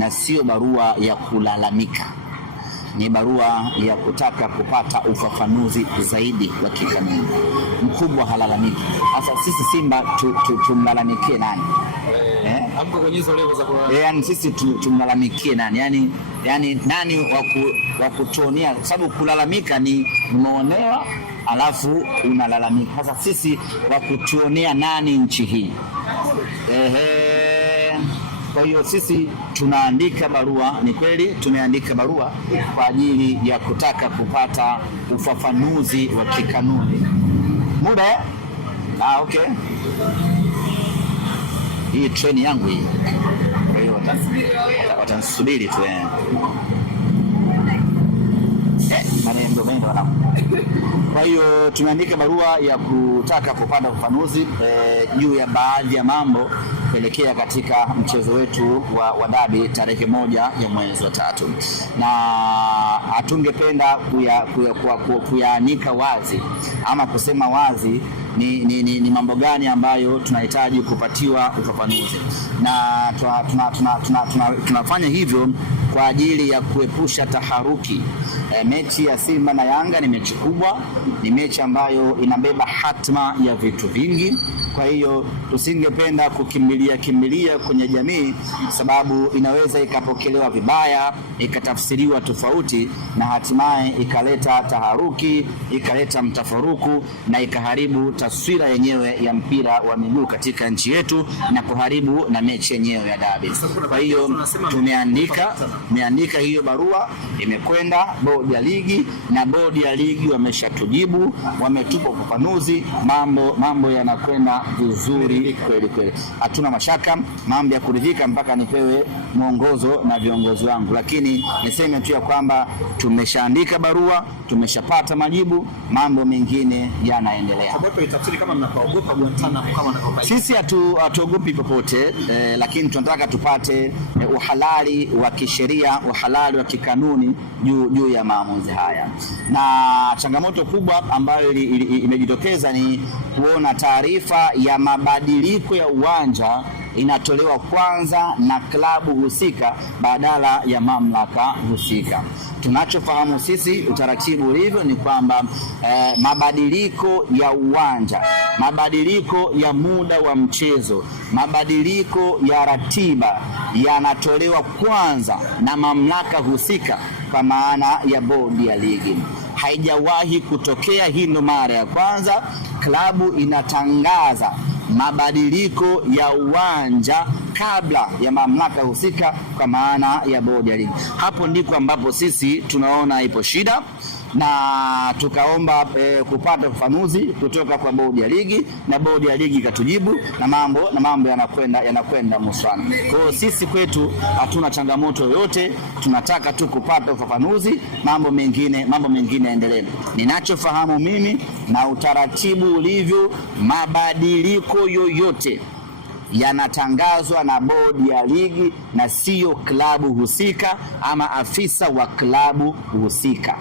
na sio barua ya kulalamika. Ni barua ya kutaka kupata ufafanuzi zaidi wa kikanuni. Mkubwa halalamiki. Sasa sisi Simba tumlalamikie nani? Hapo kwenye hizo level za kwa yani sisi tumlalamikie nani? Yani nani wa kutuonea, sababu kulalamika ni umeonewa alafu unalalamika. Sasa sisi wa kutuonea nani nchi hii? Kwa hiyo sisi tunaandika barua, ni kweli tumeandika barua kwa ajili ya kutaka kupata ufafanuzi wa kikanuni. Muda okay. Hii treni yangu hii. Kwa hiyo watanisubiri tu. Kwa hiyo tumeandika barua ya kutaka kupata ufafanuzi juu ya baadhi ya mambo kuelekea katika mchezo wetu wa dabi tarehe 1 ya mwezi wa 3, na hatungependa kuyaanika wazi ama kusema wazi ni mambo gani ambayo tunahitaji kupatiwa ufafanuzi, na tunafanya hivyo kwa ajili ya kuepusha taharuki. Mechi ya Simba na Yanga ni mechi kubwa, ni mechi ambayo inabeba hatma ya vitu vingi. Kwa hiyo tusingependa kukimbilia kwenye jamii, sababu inaweza ikapokelewa vibaya, ikatafsiriwa tofauti, na hatimaye ikaleta taharuki, ikaleta mtafaruku, na ikaharibu taswira yenyewe ya mpira wa miguu katika nchi yetu na kuharibu na mechi yenyewe ya dabi. Kwa hiyo tumeandika hiyo barua, imekwenda bodi ya ligi, na bodi ya ligi wameshatujibu, wametupa ufafanuzi, mambo yanakwenda vizuri kweli. Hatuna mashaka, mambo ya kuridhika mpaka nipewe mwongozo na viongozi wangu, lakini niseme tu ya kwamba tumeshaandika barua, tumeshapata majibu, mambo mengine yanaendelea. Sababu itafsiri kama mnaogopa Guantanamo kama mnaogopa. Sisi hatuogopi popote, lakini tunataka tupate uhalali wa kisheria, uhalali wa kikanuni juu ya maamuzi haya. Na changamoto kubwa ambayo imejitokeza ni kuona taarifa ya mabadiliko ya uwanja inatolewa kwanza na klabu husika badala ya mamlaka husika. Tunachofahamu sisi utaratibu ulivyo ni kwamba mabadiliko ya uwanja, mabadiliko ya muda wa mchezo, mabadiliko ya ratiba yanatolewa kwanza na mamlaka husika, kwa maana ya bodi ya ligi. Haijawahi kutokea, hii ndo mara ya kwanza klabu inatangaza mabadiliko ya uwanja kabla ya mamlaka husika, kwa maana ya bodi ya ligi. Hapo ndiko ambapo sisi tunaona ipo shida, na tukaomba kupata ufafanuzi kutoka kwa bodi ya ligi, na bodi ya ligi ikatujibu, na mambo yanakwenda musana. Kwa hiyo sisi kwetu hatuna changamoto yoyote, tunataka tu kupata ufafanuzi, mambo mengine yaendelee. Ninachofahamu mimi na utaratibu ulivyo, mabadiliko yoyote yanatangazwa na bodi ya ligi na sio klabu husika ama afisa wa klabu husika.